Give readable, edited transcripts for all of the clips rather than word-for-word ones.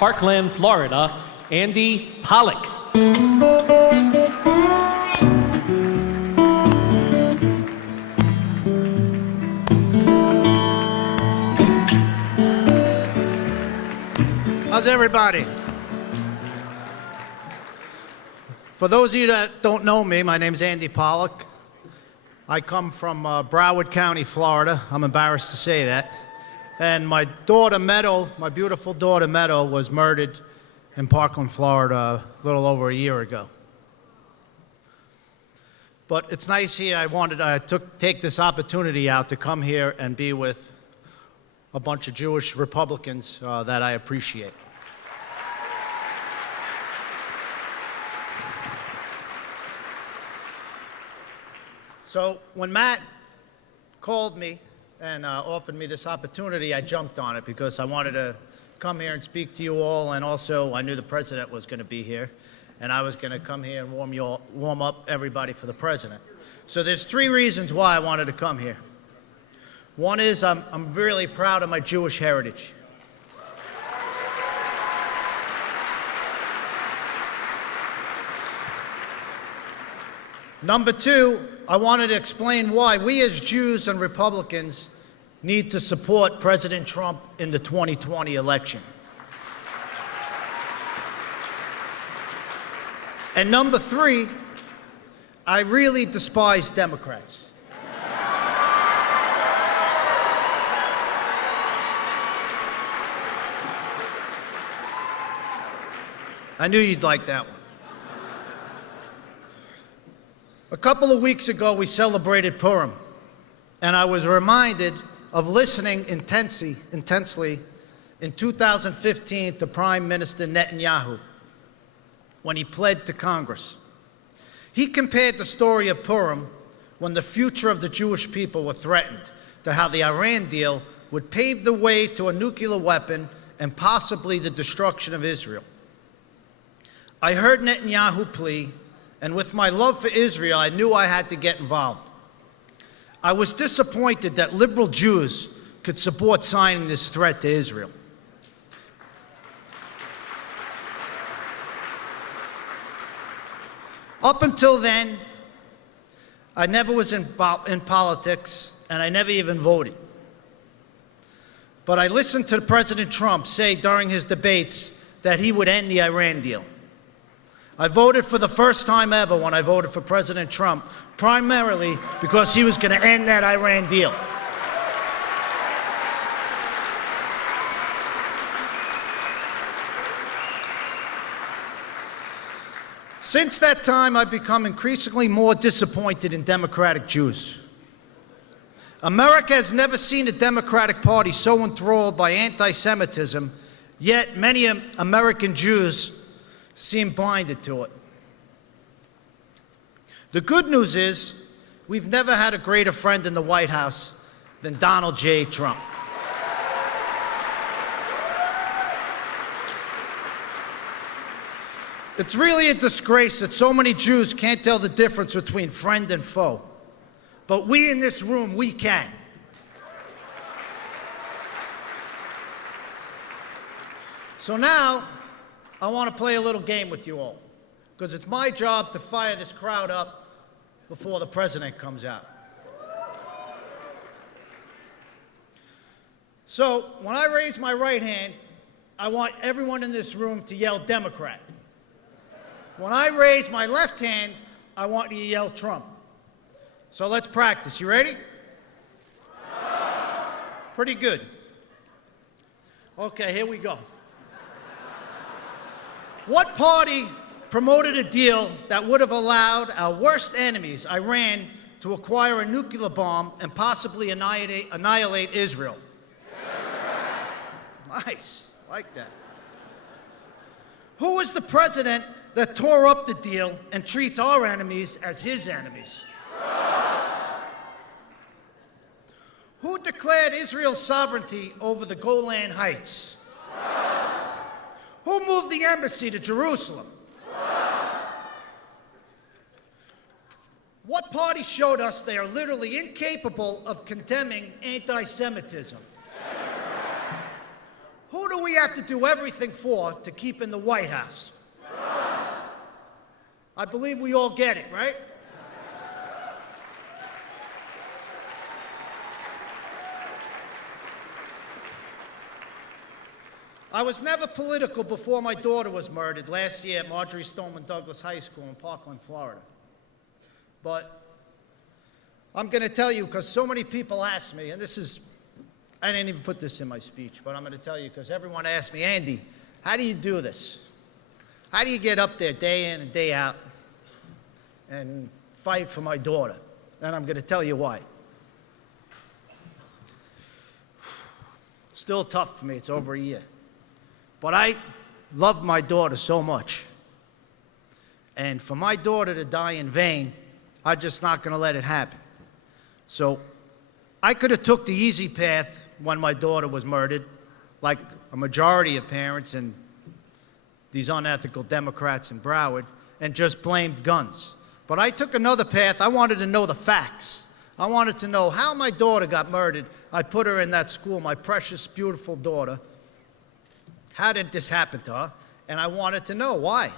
Parkland, Florida, Andy Pollock. How's everybody? For those of you that don't know me, my name's Andy Pollock. I come from Broward County, Florida. I'm embarrassed to say that. And my daughter, Meadow, my beautiful daughter, Meadow, was murdered in Parkland, Florida, a little over a year ago. But it's nice here. I wanted to take this opportunity out to come here and be with a bunch of Jewish Republicans that I appreciate. So when Matt called me and offered me this opportunity, I jumped on it because I wanted to come here and speak to you all, and also I knew the president was going to be here, and I was going to come here and warm up everybody for the president. So there's three reasons why I wanted to come here. One is I'm really proud of my Jewish heritage. Number two, I wanted to explain why we as Jews and Republicans need to support President Trump in the 2020 election. And number three, I really despise Democrats. I knew you'd like that one. A couple of weeks ago, we celebrated Purim, and I was reminded of listening intensely in 2015 to Prime Minister Netanyahu when he pled to Congress. He compared the story of Purim, when the future of the Jewish people were threatened, to how the Iran deal would pave the way to a nuclear weapon and possibly the destruction of Israel. I heard Netanyahu plea, and with my love for Israel, I knew I had to get involved. I was disappointed that liberal Jews could support signing this threat to Israel. Up until then, I never was involved in politics, and I never even voted. But I listened to President Trump say during his debates that he would end the Iran deal. I voted for the first time ever when I voted for President Trump, primarily because he was going to end that Iran deal. Since that time, I've become increasingly more disappointed in Democratic Jews. America has never seen a Democratic Party so enthralled by anti-Semitism, yet many American Jews seem blinded to it. The good news is we've never had a greater friend in the White House than Donald J. Trump. It's really a disgrace that so many Jews can't tell the difference between friend and foe. But we in this room, we can. So now, I want to play a little game with you all, because it's my job to fire this crowd up before the president comes out. So when I raise my right hand, I want everyone in this room to yell Democrat. When I raise my left hand, I want you to yell Trump. So let's practice. You ready? Pretty good. Okay, here we go. What party promoted a deal that would have allowed our worst enemies, Iran, to acquire a nuclear bomb and possibly annihilate Israel? Nice, like that. Who is the president that tore up the deal and treats our enemies as his enemies? Who declared Israel's sovereignty over the Golan Heights? Who moved the embassy to Jerusalem? What party showed us they are literally incapable of condemning anti-Semitism? Who do we have to do everything for to keep in the White House. I believe we all get it, right? I was never political before my daughter was murdered last year at Marjorie Stoneman Douglas High School in Parkland, Florida. But I'm going to tell you, because so many people ask me, and I didn't even put this in my speech, but I'm going to tell you because everyone asks me, Andy, how do you do this? How do you get up there day in and day out and fight for my daughter? And I'm going to tell you why. Still tough for me. It's over a year. But I love my daughter so much. And for my daughter to die in vain, I'm just not going to let it happen. So I could have took the easy path when my daughter was murdered, like a majority of parents and these unethical Democrats in Broward, and just blamed guns. But I took another path. I wanted to know the facts. I wanted to know how my daughter got murdered. I put her in that school, my precious, beautiful daughter. How did this happen to her? And I wanted to know why.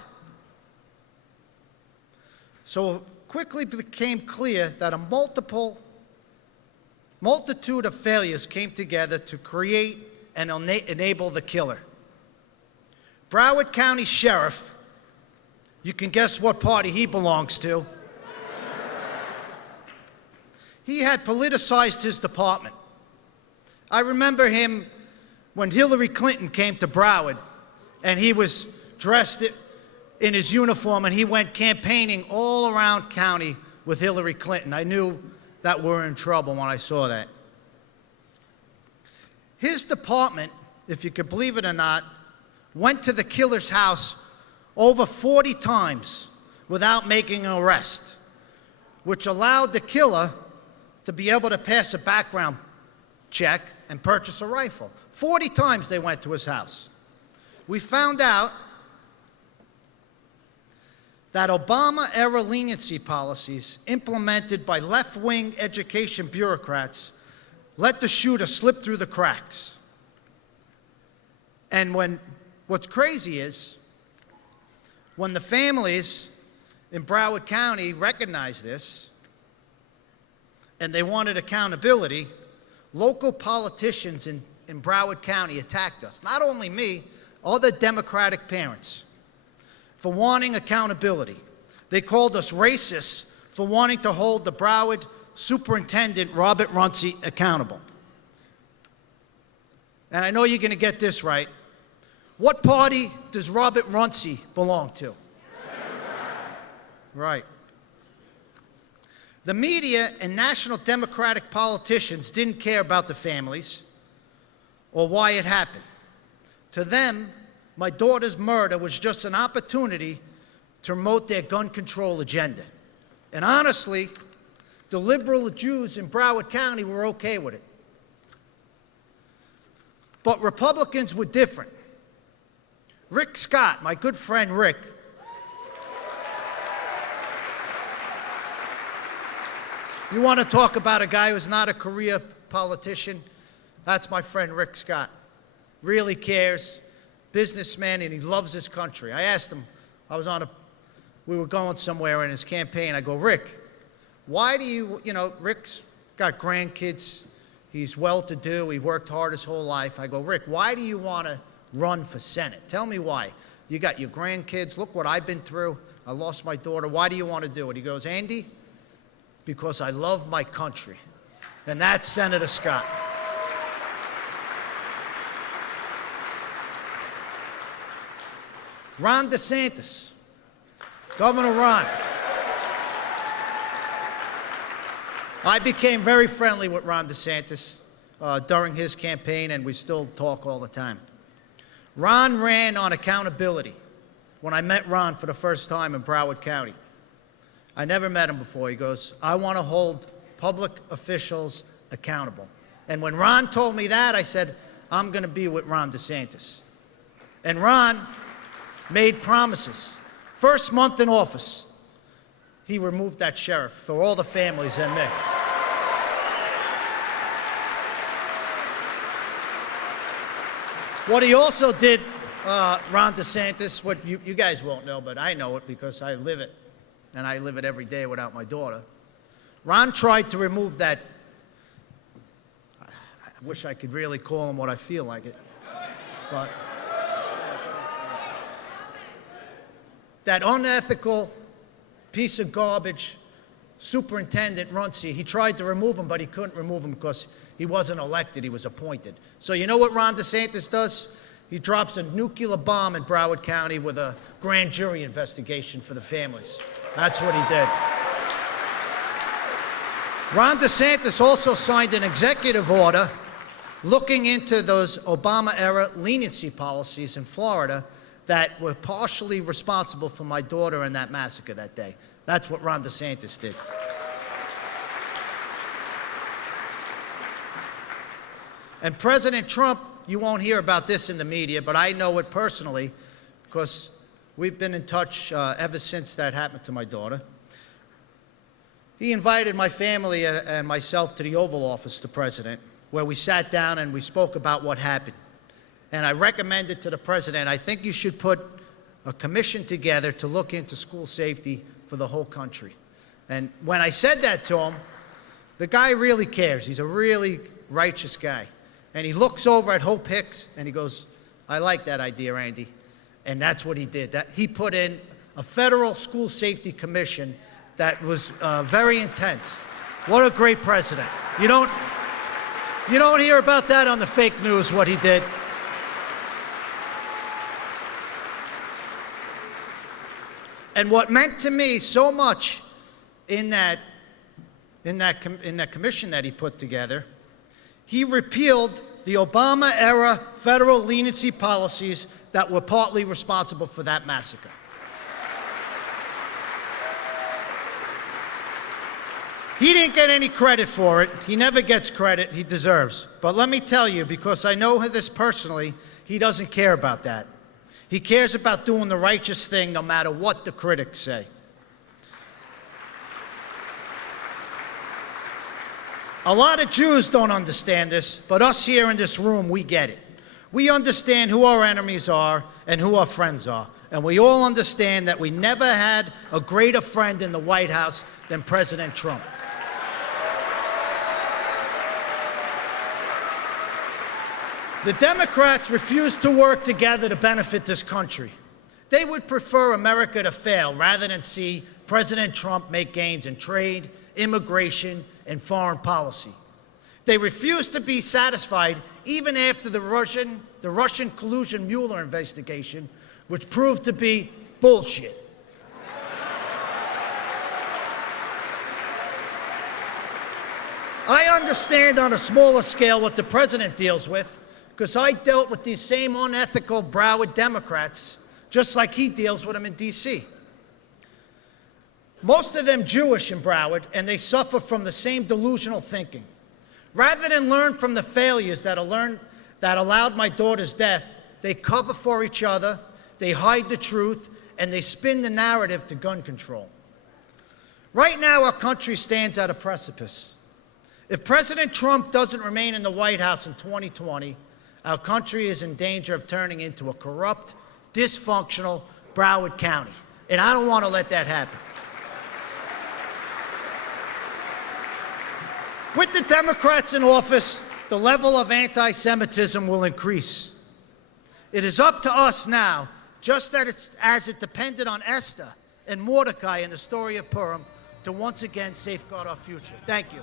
So it quickly became clear that a multitude of failures came together to create and enable the killer. Broward County Sheriff, you can guess what party he belongs to. He had politicized his department. I remember him when Hillary Clinton came to Broward, and he was dressed in his uniform, and he went campaigning all around county with Hillary Clinton. I knew that we were in trouble when I saw that. His department, if you could believe it or not, went to the killer's house over 40 times without making an arrest, which allowed the killer to be able to pass a background check and purchase a rifle. 40 times they went to his house. We found out that Obama-era leniency policies implemented by left-wing education bureaucrats let the shooter slip through the cracks. And what's crazy is, when the families in Broward County recognized this, and they wanted accountability, local politicians in Broward County attacked us. Not only me, other Democratic parents, for wanting accountability. They called us racists for wanting to hold the Broward Superintendent, Robert Runcie, accountable. And I know you're going to get this right. What party does Robert Runcie belong to? Right. The media and national Democratic politicians didn't care about the families or why it happened. To them, my daughter's murder was just an opportunity to promote their gun control agenda. And honestly, the liberal Jews in Broward County were okay with it. But Republicans were different. Rick Scott, my good friend Rick, you want to talk about a guy who's not a career politician? That's my friend Rick Scott. Really cares, businessman, and he loves his country. I asked him, we were going somewhere in his campaign. I go, Rick, why do you Rick's got grandkids. He's well-to-do. He worked hard his whole life. I go, Rick, why do you want to run for Senate? Tell me why. You got your grandkids. Look what I've been through. I lost my daughter. Why do you want to do it? He goes, Andy, because I love my country. And that's Senator Scott. Ron DeSantis, Governor Ron. I became very friendly with Ron DeSantis during his campaign, and we still talk all the time. Ron ran on accountability. When I met Ron for the first time in Broward County, I never met him before. He goes, I want to hold public officials accountable. And when Ron told me that, I said, I'm going to be with Ron DeSantis. And Ron made promises. First month in office, he removed that sheriff for all the families and me. What he also did, Ron DeSantis, what you guys won't know, but I know it because I live it, and I live it every day without my daughter. Ron tried to remove that, I wish I could really call him what I feel like it, but that unethical piece of garbage, Superintendent Runcie. He tried to remove him, but he couldn't remove him because he wasn't elected, he was appointed. So you know what Ron DeSantis does? He drops a nuclear bomb in Broward County with a grand jury investigation for the families. That's what he did. Ron DeSantis also signed an executive order looking into those Obama-era leniency policies in Florida that were partially responsible for my daughter and that massacre that day. That's what Ron DeSantis did. And President Trump, you won't hear about this in the media, but I know it personally because we've been in touch ever since that happened to my daughter. He invited my family and myself to the Oval Office, the president, where we sat down and we spoke about what happened. And I recommended to the president, I think you should put a commission together to look into school safety for the whole country. And when I said that to him, the guy really cares. He's a really righteous guy. And he looks over at Hope Hicks and he goes, I like that idea, Andy. And that's what he did. He put in a federal school safety commission that was very intense. What a great president. You don't hear about that on the fake news, what he did. And what meant to me so much in that commission that he put together, he repealed the Obama-era federal leniency policies that were partly responsible for that massacre. He didn't get any credit for it. He never gets credit he deserves. But let me tell you, because I know this personally, he doesn't care about that. He cares about doing the righteous thing no matter what the critics say. A lot of Jews don't understand this, but us here in this room, we get it. We understand who our enemies are and who our friends are. And we all understand that we never had a greater friend in the White House than President Trump. The Democrats refuse to work together to benefit this country. They would prefer America to fail rather than see President Trump make gains in trade, immigration, and foreign policy. They refuse to be satisfied even after the Russian collusion Mueller investigation, which proved to be bullshit. I understand on a smaller scale what the president deals with, because I dealt with these same unethical Broward Democrats, just like he deals with them in D.C. Most of them Jewish in Broward, and they suffer from the same delusional thinking. Rather than learn from the failures that allowed my daughter's death, they cover for each other, they hide the truth, and they spin the narrative to gun control. Right now, our country stands at a precipice. If President Trump doesn't remain in the White House in 2020, our country is in danger of turning into a corrupt, dysfunctional Broward County. And I don't want to let that happen. With the Democrats in office, the level of anti-Semitism will increase. It is up to us now, just as it depended on Esther and Mordecai in the story of Purim, to once again safeguard our future. Thank you.